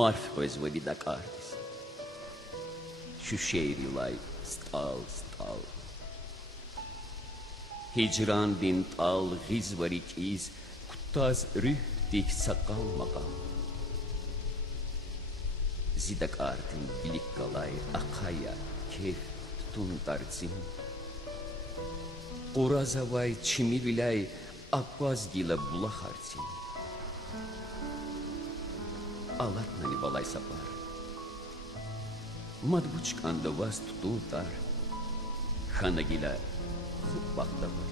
Marf özvedi da kardis. Şu şehirlay stal. Hicran din tal gizvarik iz kuttaz rühtik sakal makam. Zidak artin bilik kalay akaya kef tutun tarzim. Urazavay çimirilay akvaz gila bula harcim. Alatnani balay sapar. Madbuçkanda vas tutun tar. Khana gila bakta var.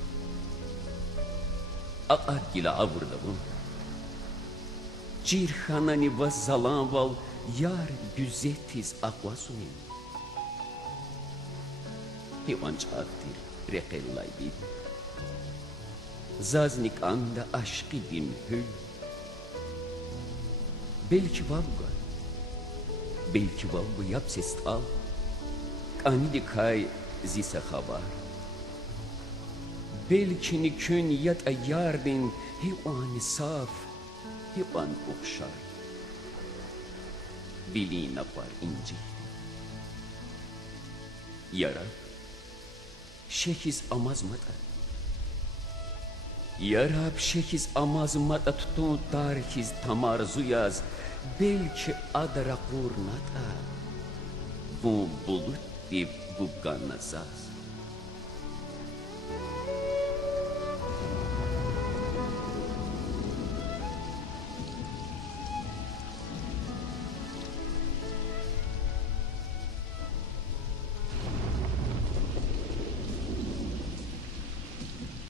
Akar gila avurda bu. Cirhanani vas zalan val yar güzetiz akvasunin. Hivanç aktir rekellay bid. Zaznik anda aşkı bin hül. Belki valga yapsest al. Kanidi kay zisa havar. Belki nikün yat ayardin hivan saf, hivan okşar. Bilin apar inci. Yara, şehiz amazmata. Yarab şehiz amazmata tutun tarhiz tamarzuyaz. Belki adara kurnata. Bu bulut dip bu ganazaz.